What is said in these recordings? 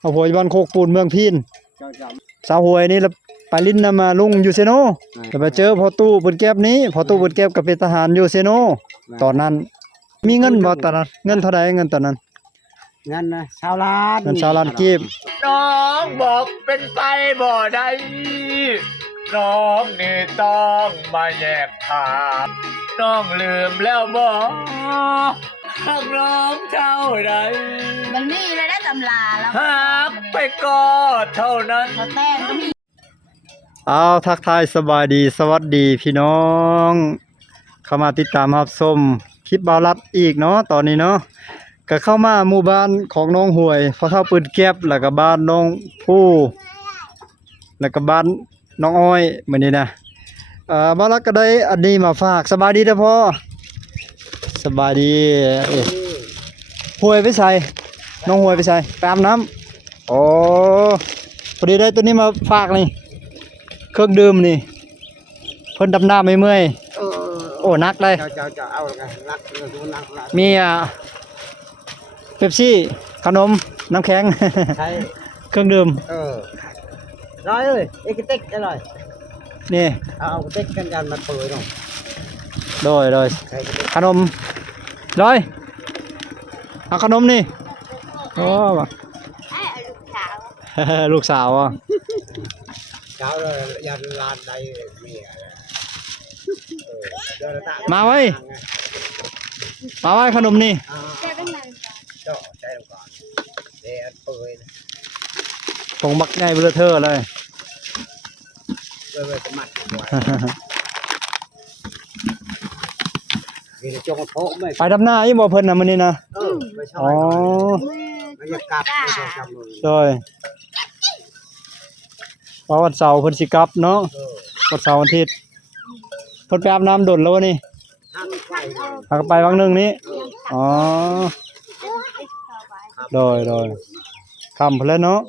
เอาหวยบ้านโคกปูนเมืองพีนเจ้าจสาวหวยนี่ละไปลิ้นนำมาลุงอยู่เซโนแต่ไปเจอพอตู้เปิดแก๊บนี้พอตู้เปิดแก๊บกับเป็นทหารอยู่เซโนตอนนั้นมีเงินบ่ตอนนั้นเงินเท่าใดเงินตอนนั้นเงินนะชาวล้านเงินชาวล้านกีบน้องบอกเป็นไปบ่ได้น้องนี่ต้องมาแยกทางน้องลืมแล้วบ่หากน้องเท่าใดมันนี่เลยได้ตำราแล้วหากไปก็เท่านั้นเขาแต่งก็มีเอาทักทายสบายดีสวัสดีพี่น้องเข้ามาติดตามรับชมคลิปบาวรัดอีกเนาะตอนนี้เนาะก็เข้ามาหมู่บ้านของน้องหวยพอเท่าปืนแก๊บแล้วก็บ้านน้องผู้แล้วก็บ้านน้องอ้อยมื้อนี้นะบาวรัดก็ได้อันนี้มาฝากสบายดีเด้อพ่อสบายดีหวยไปใส่น้องหวยไปใส่ไปอาบน้ำโอ้พอดีได้ตัวนี้มาฝากนี่เครื่องดื่มนี่เพิ่นดำน้ำไม่เมื่อยโอ้นักเลยเจ้าเอาไงรักนักมีเป๊ปซี่ขนมน้ำแข็งใช่เครื่องดื่มร้อยเลยเอ็กเต็กอร่อยนี่เอาเต็กกันมาเปิดหน่อยโดยขนมร้อยเอาขนมนี่โอ้ลูกสาวอ่ะเจ้าเลยยันลานใดมีมาไว้ขนมนี่เจ้าใจลงก่อนเดี๋ยวเปิดตรงบักไงเบลอเธอเลยเลยจะมัดหัวนี่จงโผล่ไปดำหน้าอีบ่เพิ่นน่ะมื้อนี้นะอ๋อไม่อยากกลับโดยวันเสาร์เพิ่นสิกลับเนาะวันเสาร์วันอาทิตย์เพิ่นไปอาบน้ำดนแล้วนี่พาไปวังนึงนี้อ๋อโดยค่ำพุ่นแล้วเนาะ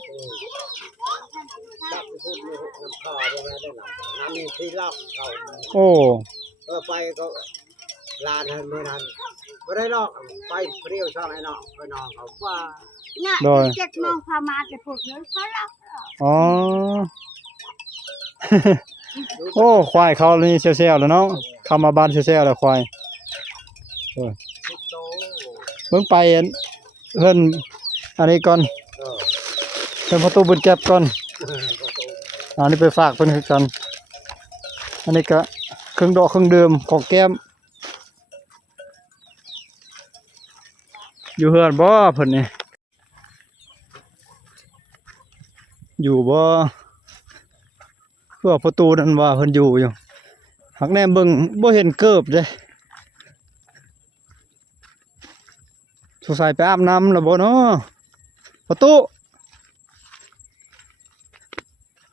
โอ้ไปก็ลานเมื่อนั้นไม่ได้หรอกไปเปรี้ยวช่องไอ้น้องไปนอนเขาว่าเนี่ย7 โมงพามาจะพูดเลยเขาหลับอ๋อโอ้ควายเขานี่เซลแล้วเนาะเข้ามาบ้านเซลแล้วควายเพิ่งไปเพิ่นอันนี้ก่อนเพิ่นประตูบุญแก็บก่อนอันนี้ไปฝากเพิ่นคือกันอันนี้ก็เครื่องดอกเครื่องดื่มของแก้มอยู่เฮือนบ่เพิ่นนี่อยู่บ่เพื่อประตูนั่นว่าเพิ่นอยู่หักแนมเบิ่งบ่เห็นเกิบเด้สงสัยไปอาบน้ำแล้วบ่เนาะประตู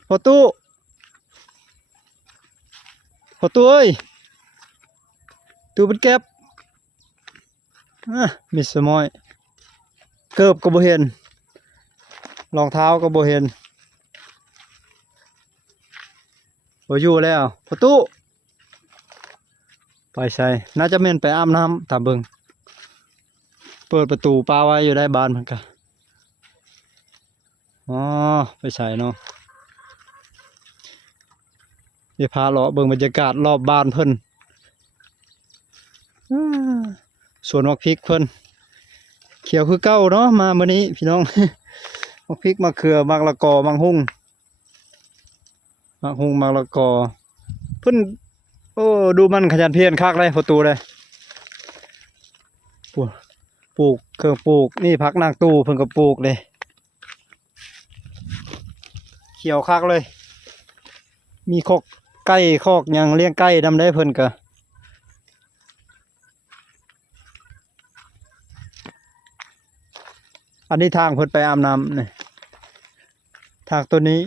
เอ้ยตู้เป็นแก๊บมิสมอยเกิบก็บ่เห็นรองเท้าก็บ่เห็นบ่อยู่แล้วประตูไปใส่น่าจะแม่นไปอาบน้ำตามเบิ่งเปิดประตูปาไว้อยู่ได้บ้านเพิ่นก็อ๋อไปใส่เนาะเดี๋ยวพาเลาะเบิ่งบรรยากาศรอบบ้านเพิ่นสวนมะพริกเพิ่นเขียวคือเก้าเนาะมามื้อนี้พี่น้องมะพริกมะเขือมะละกอมังหุ่งมะละกอเพิ่นโอ้ดูมันขยันเพียรคักเลยประตูเลยปลูกเครื่องปลูกนี่พักนางตู้เพิ่นก็ปลูกเลยเขียวคักเลยมีคอกไก่คอกยังเลี้ยงไก่นำได้เพิ่นก็อันนี้ทางเพิ่นไปอาบน้ำนี่ทางตัวนี้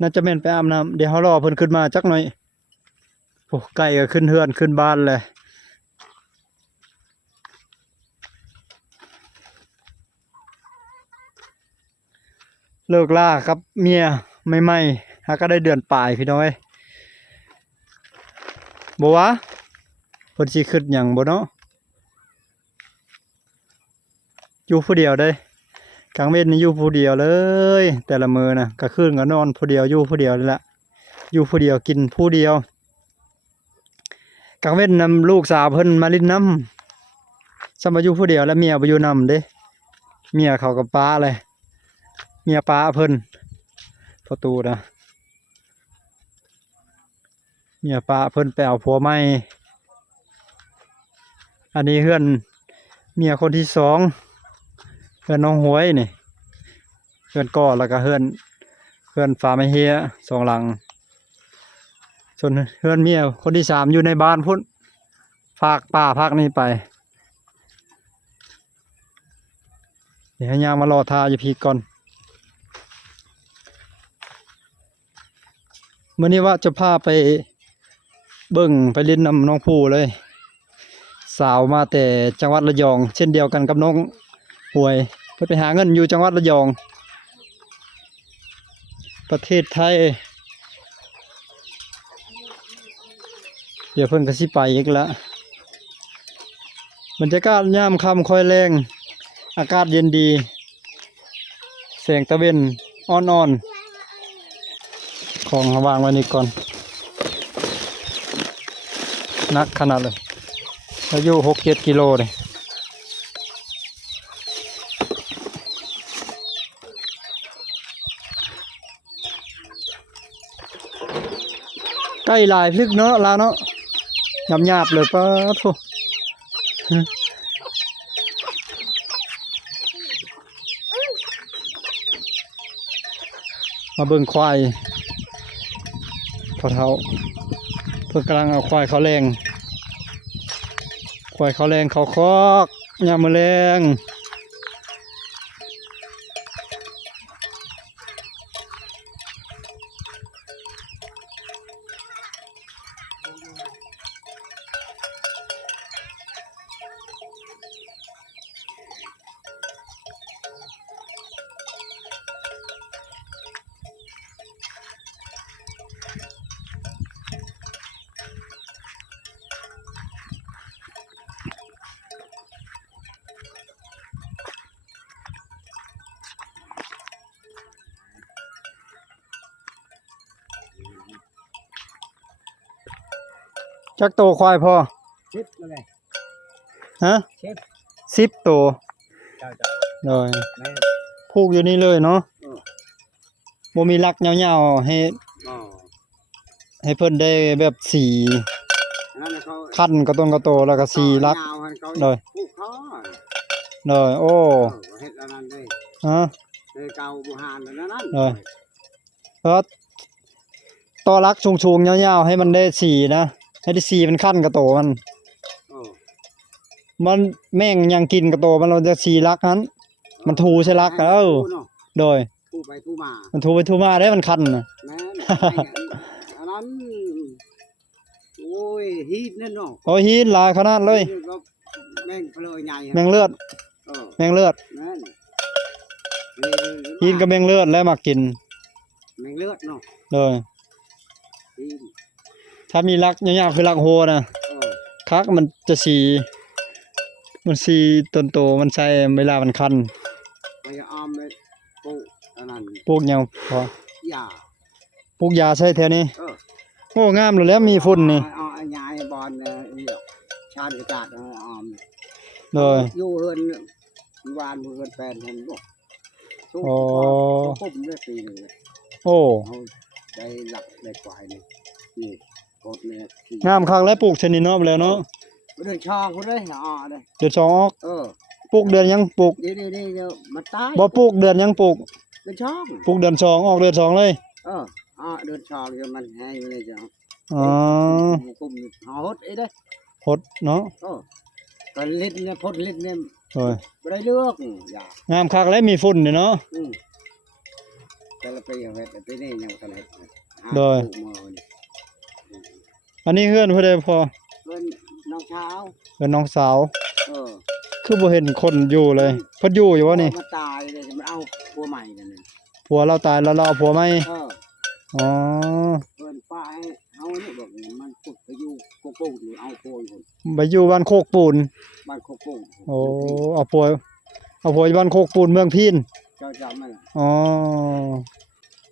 น่าจะแม่นไปอาบน้ำเดี๋ยวเขารอเพิ่นขึ้นมาจักหน่อยโอ้ไก่ก็ขึ้นเฮือนขึ้นบ้านเลยเลิกล่าครับเมียใหม่ๆหาก็ได้เดือนปลายพี่น้อยบ่วะเพิ่นสิขึ้นหยังบ่เนาะ อยู่ผู้เดียวเด้กลางเว้นนี่อยู่ผู้เดียวเลย แต่ละมื้อน่ะกลางคืนก็นอนผู้เดียวอยู่ผู้เดียวนี่แหละอยู่ผู้เดียวกินผู้เดียวกลางเว้นนำลูกสาวเพิ่นมาลิ้นน้ำสำมาอยู่ผู้เดียวแล้วเมียบ่อยู่นำเด้เมียเขากับป้าเลยเมียป้าเพิ่นประตูนะเมียป้าเพิ่นไปเอาผัวใหม่อันนี้เฮือนเมียคนที่สองเฮือนน้องหวยนี่เฮือนก่อแล้วก็เฮือนฝาไม้เฮียสองหลังส่วนเฮือนเมียคนที่สามอยู่ในบ้านพุ่นฝากป้าพักนี่ไปเดี๋ยวให้ย่างมารอทาอยู่พี่ก่อนมื้อนี้ว่าจะพาไปเบิ่งไปเล่นน้ำน้องผู้เลยสาวมาแต่จังหวัดระยองเช่นเดียวกันกับน้องหวยเพื่อไปหาเงินอยู่จังหวัดระยองประเทศไทยเดี๋ยวเพิ่นก็สิไปอีกละบรรยากาศยามค่ำค่อยแรงอากาศเย็นดีแสงตะเวนอ่อนๆของวางไว้นี่ก่อนนักขนาดเลยอายุ6-7 กิโลเลยใกล้ลายพลึกเนาะลาเนาะหยาบๆเลยป้าโถมาเบิ่งควายพอเท้าเพิ่นกำลังเอาควายเขาแรงควายเขาแรงเขาคอกยามมื้อแรงจักโตควายพอ ชิปนั่นแหละ ฮะ ชิป 10 โต เจ้า เลย แม่ ผูกอยู่นี่เลยเนาะ เออ บ่มีลักยาวๆให้ อ๋อ ให้เพิ่นได้แบบสี อันนั้นเขา คันกระต้นกระโตแล้วก็สีลัก ยาวให้เขา เลย ผูกคอ เลยโอ้ เฮ็ดอันนั้นเด้ ฮะ เลยเก่าบูหานอันนั้น เลย เพราะต่อลักชุงๆยาวๆให้มันได้สีนะให้ได้สีมันคันกระโตมัน เออ มันแม่งยังกินกระโตมันเราจะสีลักนั้นมันทูใช่ลักแล้ว เนาะ โดย ผูไปผูมา มันทูไปทูมาได้มันคันน่ะ แม่นอันนั้นโอ้ยฮีดนั่นเนาะ โอ้ยฮีทหลายขนาดเลย ก็แม่งเพลยใหญ่ แมงเลือด เออ แมงเลือด แม่น ฮีทกับแมงเลือดแล้วมากิน แม่งเลือดเนาะ โดย ฮีด ถ้ามีลักยาวๆคือลักโฮนะ เออ คักมันจะสีมันสีต้นโตมันใส่เวลามันคัน ไปออมไปปูอันนั้น ปลูกหยังพอ ยา ปลูกยาใช่แถวนี้ เออ โอ้งามเลยแล้วมีฝุ่นนี่ เอายายบอลนี่ชาติกระจาดออม โดย อยู่เฮือนวานเฮือนแฟนเห็นบ่สู้ อ๋อ ปุ๊บได้ปีนึงเลย โอ้ เอาได้หลักได้กวายนี่นี่โคตรเนี่ยที่ งามคักแล้วปลูกชนิดเนาะไปแล้วเนาะ เดินช่องพุ่นเลยอ๋อเด้อ เดือนสองออก เออ ปลูกเดือนยังปลูก นี่เดี๋ยวมันตาย บ่ปลูกเดือนยังปลูก เดินช่อง ปลูกเดือนสองออกเดือนสองเลย เออเดินช่องเดี๋ยวมันให้มันเลยจ้ะ อ๋อ กุมหดไอ้เด้อ พดเนาะ เออก็เล่นเนี่ยพดเล่นเนี่ย โอ้ย บ่ได้เลือกอย่าง ามคักแล้วมีฝุ่นนี่เนาะ แต่ละปีเอาเฮ็ดแต่ปีนี้ยังทันเฮ็ดหา โดย ปลูกมานี่ อันนี้เฮือนเพิ่นได้พอ เพิ่นน้องเช้า เฮือนน้องสาว เออ คือบ่เห็นคนอยู่เลยเพิ่นอยู่อยู่วะนี่ มันตายเลยมันเอาผัวใหม่นั่นน่ะ ผัวเราตายแล้วเราเอาผัวใหม่ เออ อ๋อ เพิ่นป้าให้เอานี่บอกมันฝึกไปอยู่โกโก้อยู่เอาผัวอยู่ ไปอยู่บ้านโคกปูน บ้านโกโก้ โอ้เอาผัว เอาผัวอยู่บ้านโคกปูนเมืองพีน เจ้าจำมันล่ะ อ๋อ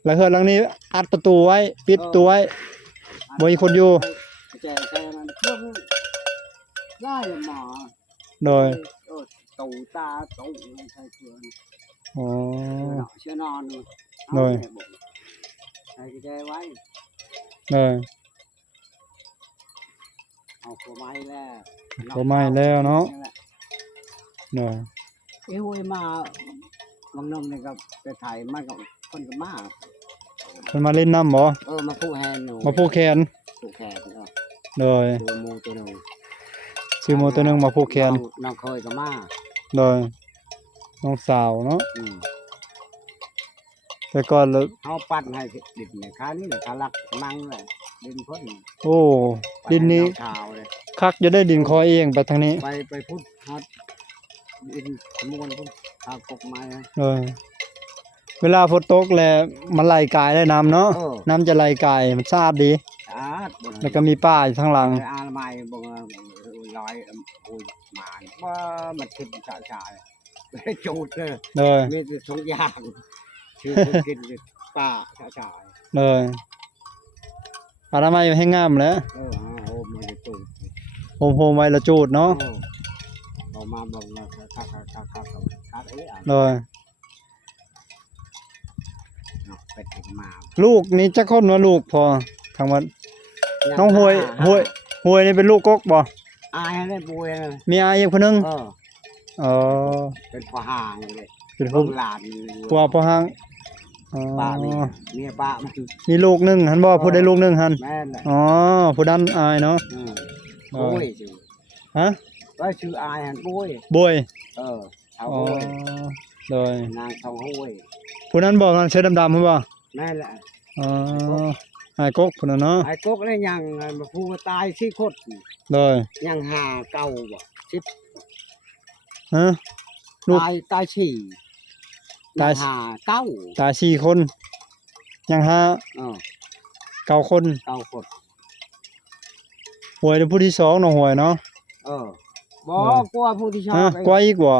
แล้วเฮือนหลังนี้อัดประตูไว้ปิดประตูไว้บ่มีคนอยู่ แจกแค่นั้นเพิ่งได้หมอ โดย ตูตาตูใช่เพื่อน อ๋อ เชื่อนอน โดย ใส่แจไว้ โดย เอาตัวไม้แล้ว ตัวไม้แล้วเนาะ โดย เอ้ยมาบางนมนี่ก็ไปถ่ายมากับคนก็มา เพิ่นมาเล่นน้ำบ่ มาผู้แฮนหนู มาผูกแขน ผู้แขน โดย ตัวมูตัวหนึ่ง ซื้อหมูตัวหนึงมาผูกแขน น้องเคยก็มา โดยน้องสาวเนาะ อืม แต่ก่อนแล้ว เขาปั้นให้ดิบเนี่ยค้านี่แหละค้าลักมังเลยดินพ่น โอ้ดินนี้ ขาวเลย คักจะได้ดินคอยเองไปทางนี้ ไปพุทธฮัดดินมวนพุทธข้าวกกไม้นะ เออเวลาฝนตกแลมันไหลกายได้น้ำเนาะ เออ น้ำจะไหลกายมันสะอาดดี อาดบน แล้วก็มีป้าอยู่ข้างหลัง อาละไม้บงร้อยโอ้ยหมาว่ามันทิพย์ชาไม่จูดเลย เลย มีแต่ทุกอย่างคือกินป้าชา เลยอนามัยให้งามแหล้ว โอ้มันจะจูด โฮมไว้ละจูดเนาะ ออกมาบอกว่าคักเอ้ย เลย เป็ดมา ลูกนี่จักคนว่าลูกพอทางวัดน้องหวยนี่เป็นลูกกกบ่ อายได้ป่วย มีอาอีกคนนึง อ๋อ เป็นพ่อห่างเลย เป็น ลู ผู้ กหลาน ผัวพ่อหางอ๋อ ป้านี่เมียป้ามัน มีลูกหนึงหันบ่ผู้ได้ลูกหนึงหัน แม่นแหละ อ๋อผู้นั้นอายเนาะ ป่วยชื่อ ฮะ ว่าชื่ออายหันป่วย บวย เอา อ๋อ ป่วย โดย นางทองห้วย ผู้นั้นบอกมันเสื้อดำๆพุ่นบ่ แม่นแหละ อ๋ออายกกพุ่นน่ะเนาะ ไอ้กกได้ยังมาพูดตายที่คด โดย ยังหาเก่าบ่ชิบ ฮะ ลูก ตายฉี่ ตาย หาเก้า ตาย4คนยังหา เออ 9คน เก้าคด หวยเป็นผู้ที่2เนาะหวยเนาะ บอกกลัวผู้ที่ชอ ฮะ บ กว่าอีกบ่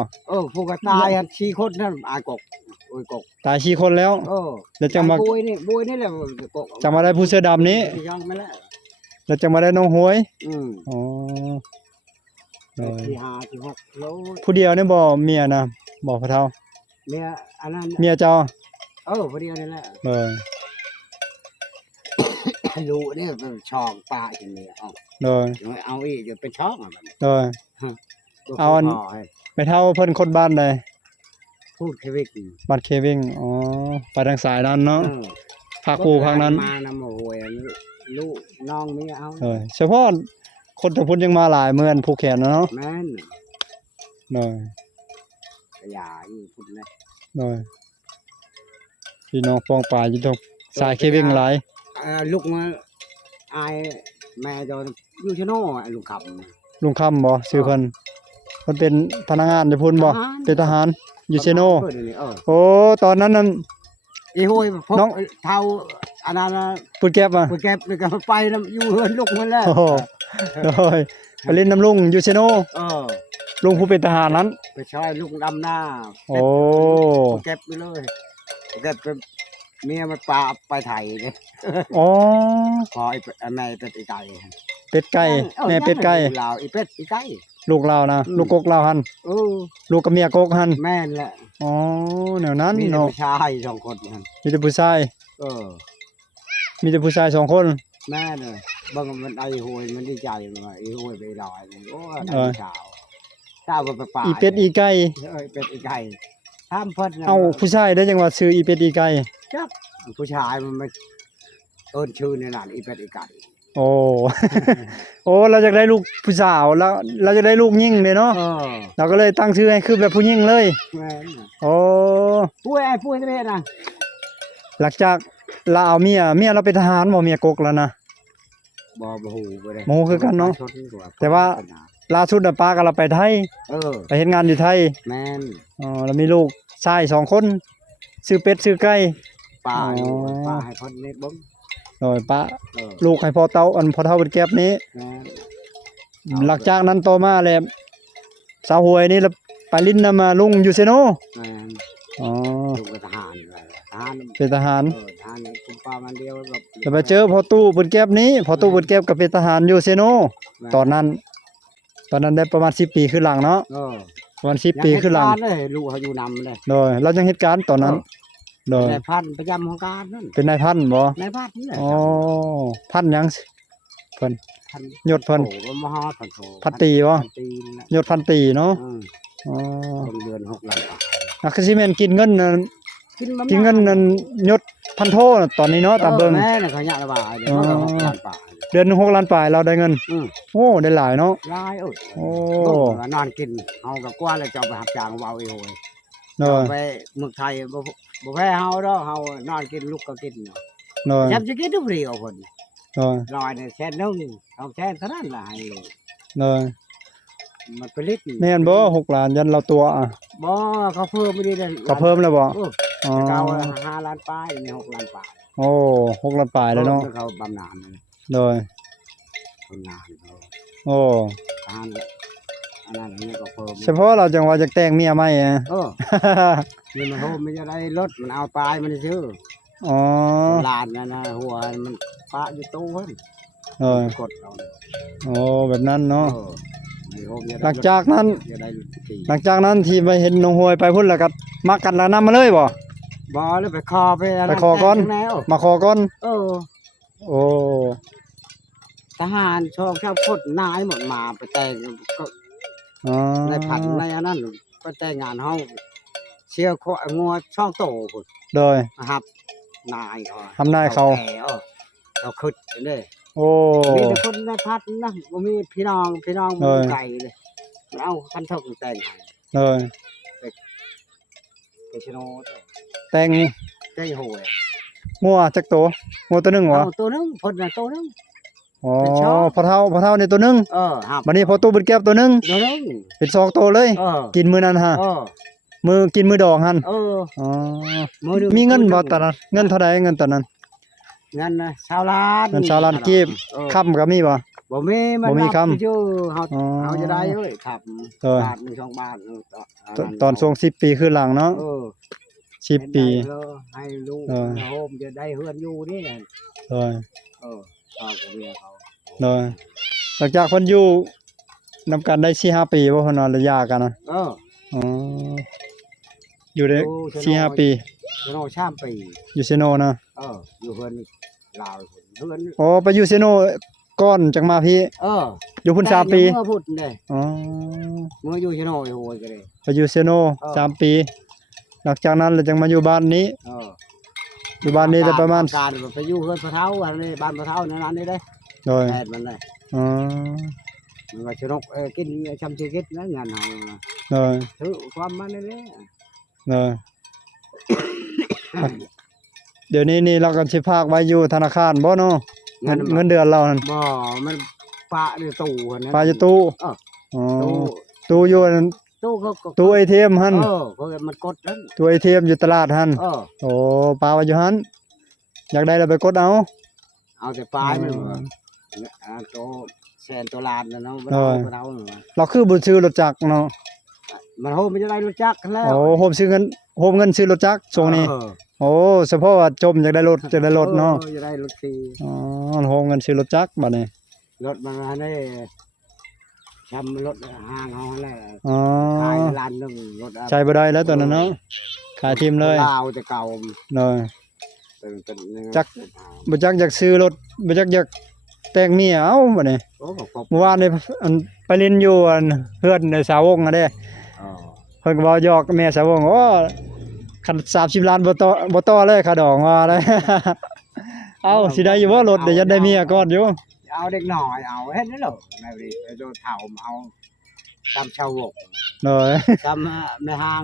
ผู้ก็ตายชีคดนั่นอากกโอ้ยกก ตาย4คนแล้ว แล้วจังมา บุยนี่แหละกก จังมาได้ผู้เสื้อดำนี้ ที่ช่องไม่แล้ว แล้วจังมาได้น้องหวย อืม อ๋อโดย ที่ห้าที่หกแล้ว ผู้เดียวนี่บ่เมียนะบ่พ่อเฒ่า เนี่ยอันนั้น เมียเจ้า พอดีนี่แหละ เออ รู้เนี่ยเป็นช่องปลาอย่างนี้โดย เอาอีกจะเป็นช่องอ่ะ โดย เอาอัน ไปเฒ่าเพิ่นคนบ้านใด พูดแค่วิก บ้านเควิงอ๋อไปทางสายนั้นเนาะภาคกูภาคนั้น มานำหวยลูกน้องนี่เอา เฉพาะคนทางพุ่นยังมาหลายเหมือนผู้แขนเนาะ แม่น โดย อย่าอยู่พูดนะ โดยพี่น้องปองป่าอยู่ตรงสายเควิงหลาย ลูกมาอายแม่จะอยู่ชะโน่ลุงขับ ลุงคำบ่ชื่อเพิ่นเป็นพนักงานอยู่พุ่นบ่เป็นทหารอยู่เซโนโอ้ตอนนั้นนั่น อีห้ยพ น้อง เท่าอันนั้น ปุดแก็บอ่ะ ไปเก็บไปกับไปอยู่เฮือนลูกมันแล้ว โอ้โหโดยไปเล่นน้ำลุงอยู่เซโนลุงผู้เป็นทหารนั้น ไปช่วยลูกดำหน้า โอ้ เก็บไปเลยเก็บไปเมียมันปลาไปไถเลย อ๋อ พอไอ้แม่เป็ดไก่ เป็ดไก่แม่เป็ดไก่ ลาวอีเป็ดอีไก่ ลูกเรานะลูกกกเราหันลูกกับเมียกกหัน แม่นแหละ อ๋อแนวนั้น มีแต่ เนาะ ผู้ชายสองคนนั่น มีแต่ผู้ชาย มีแต่ผู้ชาย2คน แม่เลยบางมันไอ้หวยมันดีใจมันไอ้หวยไปลอยเลยโอ้ได้เช้าเช้าไปป่า อีเป็ดอีไก่ เป็ดอีไก่ห้ามเพิ่น เอ้าผู้ชายได้จังว่าซื้ออีเป็ดอีไก่ จับผู้ชายมันไม่เอิ้นชื่อในนั้นอีเป็ดอีไก่ โอ้ โอ้เราจะได้ลูกผู้สาวแล้วเราจะได้ลูกยิ่งเลยเนาะเราก็เลยตั้งชื่อให้คือแบบผู้ยิ่งเลย แม่น โอ้ ปุ้ยนี่นะ หลังจากเราเอาเมียเราเป็นทหารบ่เมียกกแล้วนะ บ่ฮู้บ่ได้ บ่ฮู้คือกันเนาะแต่ว่า ล่าสุดน่ะป้าก็เราไปไทยไปเฮ็ดงานอยู่ไทย แม่น อ๋อแล้วมีลูกชาย2คนชื่อเป็ดชื่อไก่ ป้าอยู่ป้าให้เพิ่นนี่เบิ่ง โดยป้าลูกให้พ่อเต้าอันพ่อเฒ่าเป็นแก๊บนี้ แม่น หลังจากนั้นต่อมาแล้วสาวหวยนี่ละ ไปลิ้นนำมาลุงอยู่เซโน แม่น อ๋อ ลุงก็ทหารเลยทหาร เป็นทหาร ทหารคุมป้ามันเดียวแบบ แต่ไปเจอพอตู้บุญแก้บนี้พอตู้บุญแก้บก็เป็นทหารอยู่เซโนตอนนั้นได้ประมาณ10 ปีขึ้นหลังเนาะ เออ ประมาณ10 ปีขึ้นหลัง ยังเฮ็ดการเลยลูกเขาอยู่นำเลย โดยเรายังเหตุการณ์ตอนนั้นโดย นายพันประจำของการนั่น เป็นนายพันบ่ นายพันนี่แหละ อ๋อพันหยังเพิ่น พัน ยศเพิ่น โอ้มหาพันโท พันตรีบ่ พันตรีนั่นแหละ ยศพันตรีเนาะ อืม อ๋อ เป็นเดือน6 ล้านบาท นักสิแม่นกินเงินนั่น บำาญ กินเงินนั่นยศพันโทน่ะตอนนี้เนาะตามเบิ่ง แม่น่ะเขาอยากระบายเดี๋ยวเขาก็6 ล้านบาท เดือนหนึ่ง6 ล้านปลายเราได้เงิน อืม โอ้ได้หลายเนาะ ลายโอ้ย โอ้ นอนกินเอากับกว่าแล้วจะเอาไปหับจางเอาอีโหย โดย ไปเมืองไทยบ่แพ้เฮาดอกเฮานอนกินลูกก็กินเนาะ โดย จำสิกินทุกเดียวเพิ่น โดย ลอยเนี่ยแสนหนึง2แสนเท่านั้นล่ะให้ลูก โดย มันผลิต แม่นบ่6 ล้านยันเราตัวอ่ะ บ่เขาเพิ่มไม่ได้เด้อ ก็เพิ่มแล้วบ่ เออ อ๋อ เก่า5 ล้านปลายนี่6 ล้านปลาย โอ้6 ล้านปลายแล้วเนาะ เขาบำนาญเลย โดย บำนาญเขา โอ้ ทหารอันนั้นอันนี้ก็เพิ่ม เฉพาะเราจังว่าจะแต่งเมียใหม่อะ เออนี่มันโฮมมันจะได้รถมันเอาปลายมันซื้อ อ๋อ ลานนั่นนะหัวมันปะอยู่ตู้เพิ่น โดย กดเอาเนี่ย โอ้แบบนั้นเนาะ ไม่โฮมจะ ห ได้ ลังจากนั้น จะได้รถขี่ หลังจากนั้นที่ไปเห็นน้องหวยไปพุ่นแล้วก็มักกันแล้วนำมาเลยบ่ บ่แล้วไปคอไปะไร ไปขอก่อน แต่งแล้ว มาขอก่อน เออ โอ้ ทหารชอบคนนายหมดมาไปแต่งก็ อ๋อ ในผัดในอันนั้นก็แต่งงานเฮาเชี่ยวของัวช่องโตพุ่น โดย นะครับนายเขา ทำนายเขา แก่เราขึ้นเด้ โอ้ มีแต่คนในพัดนะบ่มีพี่น้องบ่ เออ มีไก่เลยเอาคันเถิกแต่งให้ โดย ไปชิโน แต่ง แต่งโหย งัวจักโตงัวตัวหนึงเหรอ เอาตัวหนึงเพิ่นน่ะตัวหนึง อ๋อ เป็นช่อ พอเท่านี่ตัวหนึง ครับ บัดนี้พอตู้บุญแก้วตัวหนึง ตัวหนึง เป็น2โตเลย กินมื้อนั้นฮะ เออ มือกินมือดองหั่น เออ อ๋อ มื้อหนึ่ มีเงินบ่ตอนนั้นเงินเท่าใดเงินตอนนั้น เงินนะ20 ล้าน เงิน20 ล้านกีบ เออ ค้ำก็มีบ่ บ่มีมัน บ่มี รับ คำ อยู่เฮา อ๋อ เอาจะได้เอ้ยครับ เออ บาทหนึ่ง2 บาทตอนช่วง10 ปีขึ้นหลังเนาะ เออ 10 ปี เออให้ลูก เออ โฮมจะได้เฮือนอยู่นี่น่ะ โดย เอากับเมียเขา โดยหลังจากเพิ่นอยู่นำกันได้ 4-5 ปีบ่เพิ่นว่าระยะกันน่ะ เออ อ๋ออยู่ได้ โอ้ชะโน 4-5 ปี ชโนชามปี อยู่เซโนนะ อยู่เฮือนลาวเฮือน อ๋อไปอยู่เซโนก่อนจังมาพี่ อยู่พุ่น3 ปี เมื่อพูดเด้ อ๋อ เมื่ออยู่ชโนโหยก็เลย ไปอยู่เซโน3 ปี หลังจากนั้นแล้วจังมาอยู่บ้านนี้ อยู่บ้านนี้ได้ประมาณ การไปอยู่เฮือนพระเฒ่าอันนี้บ้านพระเฒ่านั้นนี่เด้ โดย แทนมันเลย อ๋อ มันว่าชนกกินชำชีกิจนะงานเฮา โดย ถือความมันนี่แหละ โดยเดี๋ยวนี้นี่เราก็สิพากไว้อยู่ธนาคารบ่เนาะเงินเดือนเรานั่น บ่มันปะในตู้หั่นนะ ปาอยู่ตู้ เออ อ๋อ ตู้ ตู้อยู่นั่น ตู้เขาก็ ตู้ ATM หั่น เพราะมันกดนั่น ตู้ ATM อยู่ตลาดหั่น เออ โอ้ปาไว้อยู่หั่นอยากได้แล้วไปกดเอา เอาแต่ปลายมันว่าตัวแสนตัวล้านนะเนาะมัน เอ เอา อ ไปเอาเนาะ เราคือบ่ซื้อรถจักรเนาะ มันโหมันจะได้รู้จักกันแล้ว โอ้โฮมซื้อเงินโฮมเงินซื้อรถจักรช่วงนี้ เออ โอ้เฉพาะว่าจมอยากได้รถเนาะ จะได้รถฟรี อ๋อโฮมเงินซื้อรถจักรบัดนี้ รถมันได้ทำรถห้างเฮาแหละ อ๋อ ขายล้านหนึงรถ ใช้บ่ได้แล้วตอนนั้นเนาะขายทีมเลย ลาวแต่เก่า เลย เป็น จัก บ่จักอยากซื้อรถบ่จักอยากแต่งเมียเอ้าบัดนี้ โอ้บอก เมื่อวานนี่อันไปเล่นอยู่อันเฮือนในสาวงอะเด้ อ๋อ เพิ่นก็บ่ยอกแม่สาวงโอ้คัน30 ล้านบ่ต่อเลยค่าดอกว่าเลย เอ้าสิได้อยู่บ่รถเดี๋ยวจะได้เมียก่อนอยู่ เอาเด็กหน่อยเอาเฮ็ดได้หรอแม่ดิโดนเฒ่ามาเอาตำชาววก เลย ตำแม่ห้าง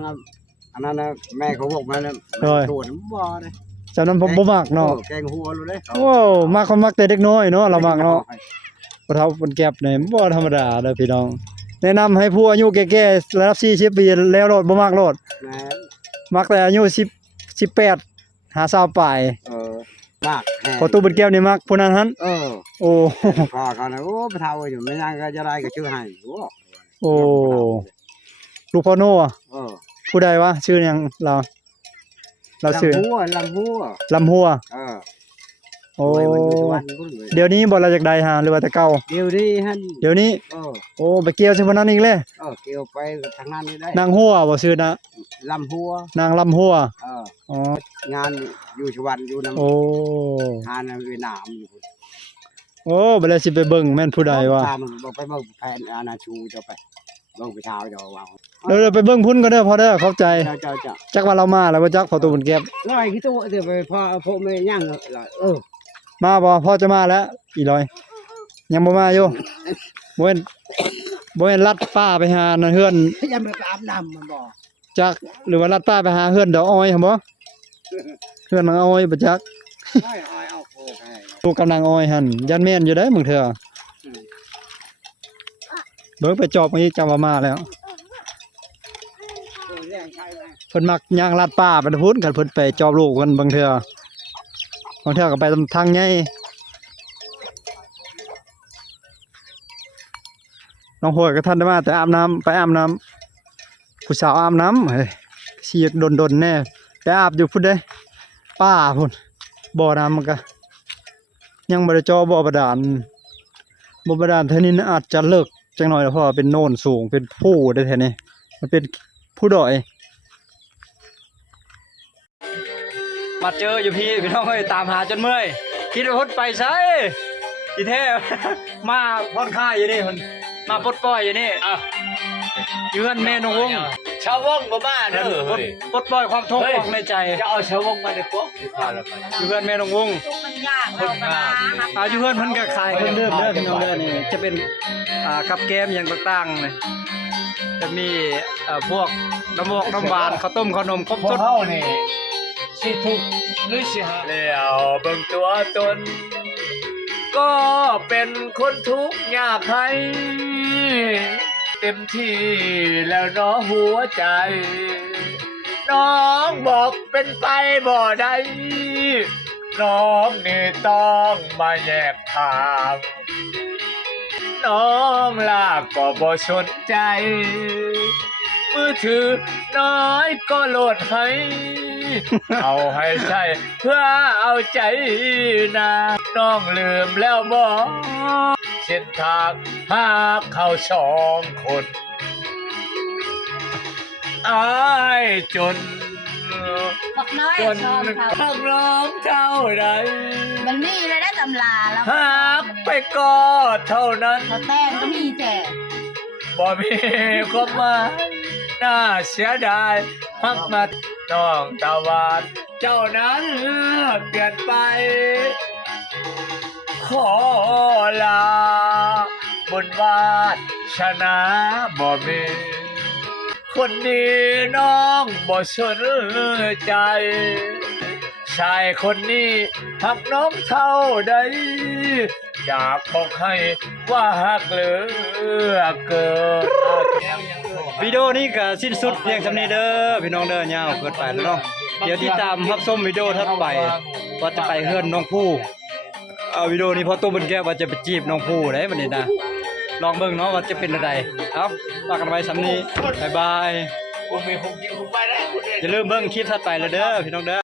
อันนั้นน่ะแม่เขาบอกมาน่ะ โอ้ย โดนบ่ได้ จำนั้นผมบ่มักเนาะ แกงหัวรู้เด้ โอ้มักคนมักแต่เด็กน้อยเนาะเรามักเนาะบ่เฒ่าเพิ่นแก็บนี่บ่ธรรมดาเด้อพี่น้อง แนะนำให้ผู้อายุแก่ๆระดับ40 ปีแล้วโลดบ่มักโลด แม่น มักแต่อายุ10 18หา20ปลาย มากแฮง พอตู้เบิดแก้วนี่มักผู้นั้นหั่นโอ้ พอเขาน่ะโอ้ไปเฒ่าอยู่ไม่ยังก็จะได้ก็ชื่อให้โอ้ โอ้ ลูกพ่อโน่อะ เออ ผู้ใดวะชื่อหยังเราชื่อ ลำหัว ลำหัว เออ โอ้ มันอยู่ที่วันพุ่นเลย เดี๋ยวนี้บ่ละจากใดหาหรือว่าแต่เก่า เดี๋ยวนี้ฮั่น เดี๋ยวนี้ เออ โอ้ไปเกี่ยวซิพนนั้นอีกเลย เกี่ยวไปทางนั้นนี่ได้ นางหัวบ่ชื่อนะ ลำหัวน างลำหัว เออ อ๋อง านอยู่ชวันอยู่นำ โอ้ งานในเวียดนามอยู่พุ่น โอ้บ่ได้สิไปเบิ่งแม่นผู้ใดวะ ตามมันบอกไปเบิ่งแผนอาณาชูจะไปเบิ่งไปเช้าเดี๋ยวว่า เดี๋ยวไปเบิ่งพุ่นก็เด้อพอเด้อเข้าใจ เจ้า จักว่าเรามาแล้วบ่จักพอตัวบุญเก็บ น้อยคือตัวเดี๋ยวไปพอพวกแม่ย่างเลยมาบ่พ่อจะมาแล้วอีร้อยยังบ่มาอยู่บ่เห็นลัดป้าไปหานั่นเฮือน ยังไปอาบน้ำมันบอก จักหรือว่าลัดป้าไปหาเฮือนดอกอ้อยหั่นบ่เฮือนนางอ้อยบ่จัก เอาโคให้ ลูกกำลังอ้อยหั่นยันแม่นอยู่ได้มึงเถอะเบิ่งไปจอบอีกจังว่ามาแล้วเพิ่นมักย่างลัดป้าไปพุ่นกันเพิ่นไปจอบลูกกันบางเทื่อบางเทื่อก็ไปทางใหญ่น้องโหยก็ทันได้มาแต่อาบน้ำไปอาบน้ำผู้สาวอาบน้ำเฮ้ยเสียกดนๆแน่ไปอาบอยู่พุ่นเด้ป้าพุ่นบ่อน้ำมันก็ยังบ่ได้เจาะบ่บาดาลเท่านี้นะอาจจะเลิกจังหน่อยเพราะว่าเป็นโน่นสูงเป็นผู้ได้แท้นี้มันเป็นผู้ดอยมาเจออยู่พี่น้องเอ้ยตามหาจนเมื่อยคิดว่าพุ่นไปไสอีแท้ มาผ่อนคลายอยู่นี่พุ่นมาปลดปล่อยอยู่นี่อยู่เฮือนแม่น้องวง ชาววงบ่มาเด้อเฮ้ย ปลดปล่อยความทุกข์ออกในใจ จะเอาชาววงมาได้ปุ๊บพาเราไป อยู่เพื่อนแม่น้องวง มันยากเราก็มา อยู่เพื่อนเพิ่นก็ขายเครื่องดื่มเด้อพี่น้องเด้อนี่จะเป็นกับแกมอย่างต่างๆนี่จะมีพวกน้ำหวานข้าวต้มขนมครบ พว สุ ก ด เฮานี่สิทุกข์หรือสิหาแล้วเบิ่งตัวตน ก็เป็นคนทุกข์ยากให้เต็มที่แล้วเนาะหัวใจ น้องบอกเป็นไปบ่ได้น้องนี่ต้องมาแยกทาง น้องลาก็บ่สนใจ มือถือน้อยก็โหลดให้ เอาให้ใช่เพื่อเอาใจนะน้องลืมแล้วบอกเส้นทางหากเขาสองคน อายจน บอกน้อย จน ชอบเขา ข้างร้องเท่าใด มันมีเลยได้ตำราแล้ว หากไปก็เท่านั้น เขาแต่งก็มีแต่ บ่มีความหมายน่าเสียดายฮักมาน้องตะวันเจ้านั้นเปลี่ยนไป ขอลาบุญวาสนาบ่มีคนดีน้องบ่สนใจ ชายคนนี้หักน้องเท่าใดอยากบอกให้ว่าหักเหลือเกิน วิดีโอนี้ก็สิ้นสุดเพียงเท่านี้เด้อพี่น้องเด้อยาวเกินไปแล้วเนาะเดี๋ยวติดตามรับชมวิดีโอถัดไปว่าจะไปเฮือนน้องผู้วิดีโอนี้พอตัวบนแก้วว่าจะไปจีบน้องผู้ได้บัดนี้นะลองเบิ่งเนาะว่าจะเป็นอะไรครับว่ากันไว้สำนี้บ๊ายบาย กูมีคงกินกูไปแล้ว อย่าลืมเบิ่งคลิปถัดไปเลยเด้อพี่น้องเด้อ